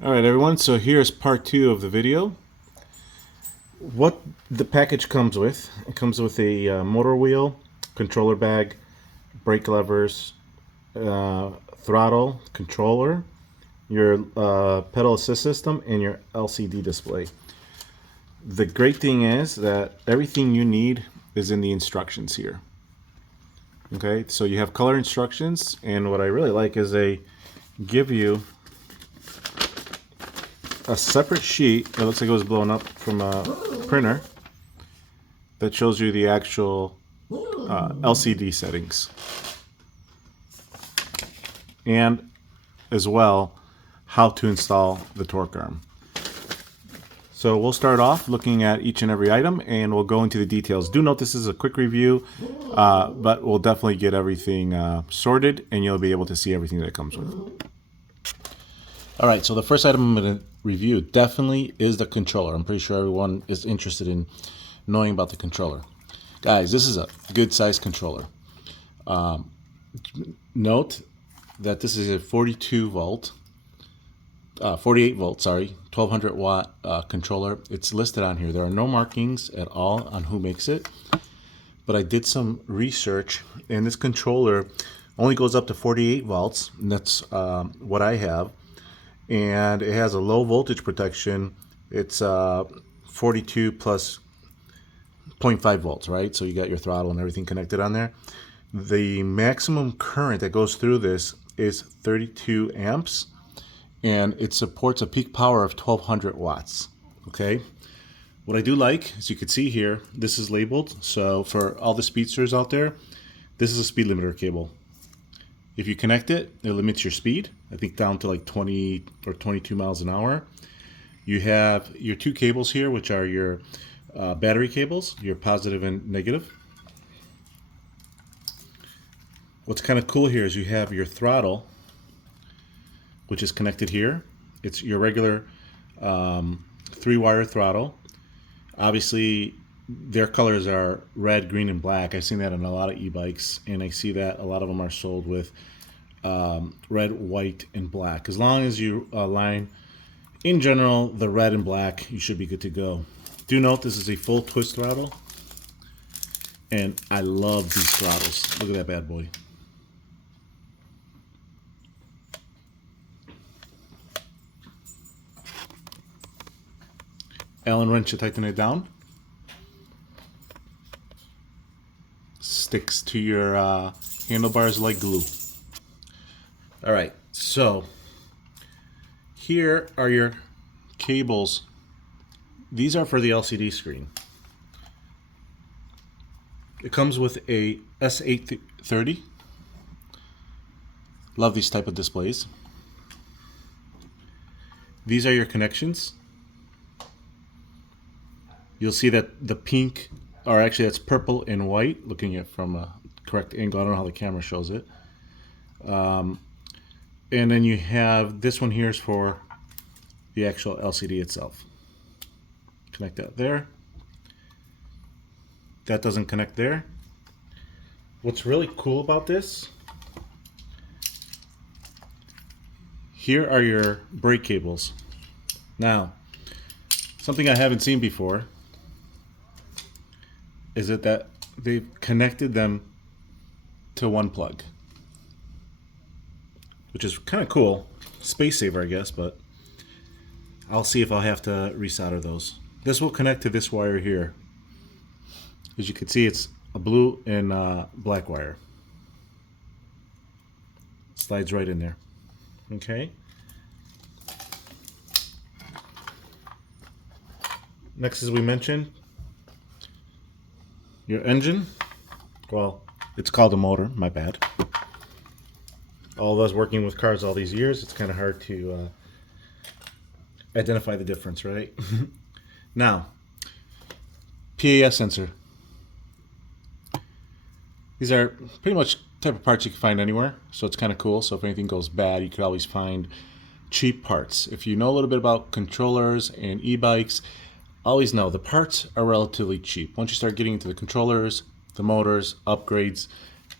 Alright everyone, so here's part 2 of the video. What the package comes with, it comes with a motor wheel, controller bag, brake levers, throttle, controller, your pedal assist system, and your LCD display. The great thing is that everything you need is in the instructions here. Okay, so you have color instructions, and what I really like is they give you a separate sheet that looks like it was blown up from a printer that shows you the actual LCD settings, and as well how to install the torque arm. So we'll start off looking at each and every item and we'll go into the details. Do note this is a quick review, but we'll definitely get everything sorted and you'll be able to see everything that it comes with. Alright, so the first item I'm going to review definitely is the controller. I'm pretty sure everyone is interested in knowing about the controller. Guys, this is a good size controller. Note that this is a 48 volt, 1200 watt controller. It's listed on here. There are no markings at all on who makes it, but I did some research and this controller only goes up to 48 volts, and that's what I have. And it has a low voltage protection. It's 42 plus 0.5 volts, right? So you got your throttle and everything connected on there. The maximum current that goes through this is 32 amps, and it supports a peak power of 1200 watts. Okay. What I do like, as you can see here, this is labeled. So for all the speedsters out there, this is a speed limiter cable. If you connect it, it limits your speed, I think down to like 20 or 22 miles an hour. You have your two cables here, which are your battery cables, your positive and negative. What's kind of cool here is you have your throttle, which is connected here. It's your regular 3-wire throttle. Obviously, their colors are red, green, and black. I've seen that on a lot of e-bikes, and I see that a lot of them are sold with red, white, and black. As long as you align, in general, the red and black, you should be good to go. Do note this is a full twist throttle, and I love these throttles. Look at that bad boy. Allen wrench to tighten it down. Sticks to your handlebars like glue. All right, so here are your cables. These are for the LCD screen. It comes with a S830. Love these type of displays. These are your connections. You'll see that the pink, or actually that's purple and white, looking at from a correct angle. I don't know how the camera shows it. And then you have this one here is for the actual LCD itself. Connect that there. That doesn't connect there. What's really cool about this, here are your brake cables. Now, something I haven't seen before is that they've connected them to one plug, which is kind of cool. Space saver, I guess, but I'll see if I'll have to resolder those. This will connect to this wire here. As you can see, it's a blue and black wire. Slides right in there. Okay. Next, as we mentioned, your engine. Well, it's called a motor, my bad. All of us working with cars all these years, it's kind of hard to identify the difference, right? Now, PAS sensor. These are pretty much type of parts you can find anywhere, so it's kind of cool. So if anything goes bad, you could always find cheap parts. If you know a little bit about controllers and e-bikes, always know the parts are relatively cheap. Once you start getting into the controllers, the motors, upgrades,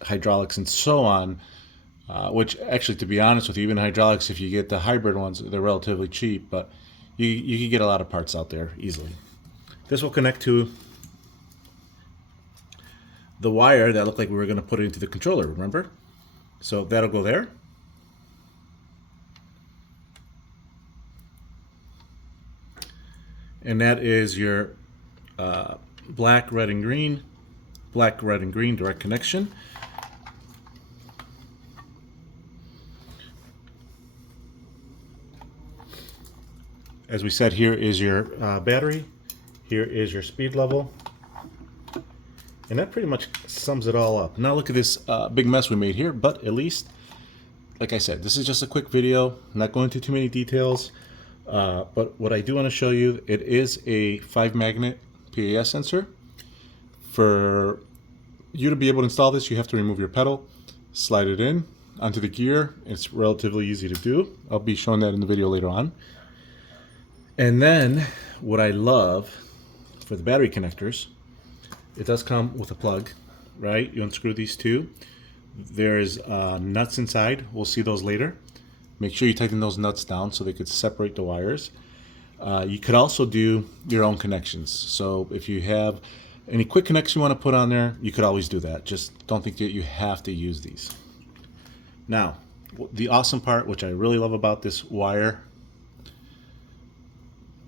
hydraulics, and so on, which actually, to be honest with you, even hydraulics, if you get the hybrid ones, they're relatively cheap, but you can get a lot of parts out there easily. This will connect to the wire that looked like we were going to put it into the controller, remember? So that'll go there. And that is your black, red, and green direct connection. As we said, here is your battery, here is your speed level, and that pretty much sums it all up. Now look at this big mess we made here, but at least, like I said, this is just a quick video, I'm not going into too many details, but what I do want to show you, it is a 5-magnet PAS sensor. For you to be able to install this, you have to remove your pedal, slide it in onto the gear. It's relatively easy to do. I'll be showing that in the video later on. And then what I love for the battery connectors, it does come with a plug, right? You unscrew these two. There's nuts inside. We'll see those later. Make sure you tighten those nuts down so they could separate the wires. You could also do your own connections. So if you have any quick connection you want to put on there, you could always do that. Just don't think that you have to use these. Now, the awesome part, which I really love about this wire,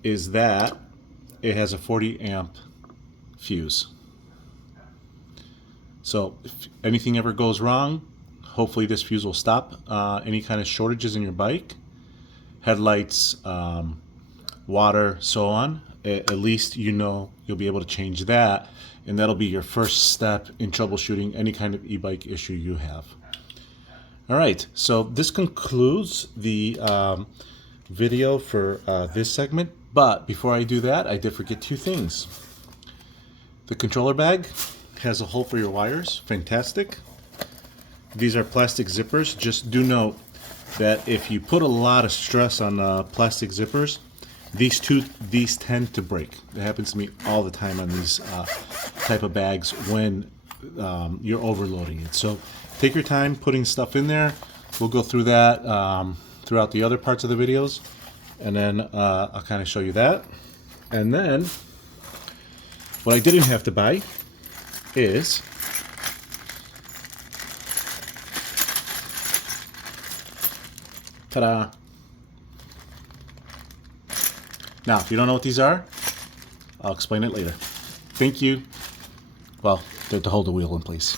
is that it has a 40 amp fuse. So if anything ever goes wrong, hopefully this fuse will stop any kind of shortages in your bike, headlights, water, so on. At least you know you'll be able to change that, and that'll be your first step in troubleshooting any kind of e-bike issue you have. All right, so this concludes the video for this segment. But before I do that, I did forget two things. The controller bag has a hole for your wires. Fantastic. These are plastic zippers. Just do note that if you put a lot of stress on plastic zippers, these tend to break. It happens to me all the time on these type of bags when you're overloading it. So take your time putting stuff in there. We'll go through that throughout the other parts of the videos. And then I'll kind of show you that. And then what I didn't have to buy is ta-da! Now, if you don't know what these are, I'll explain it later. Thank you. Well, to hold the wheel in place.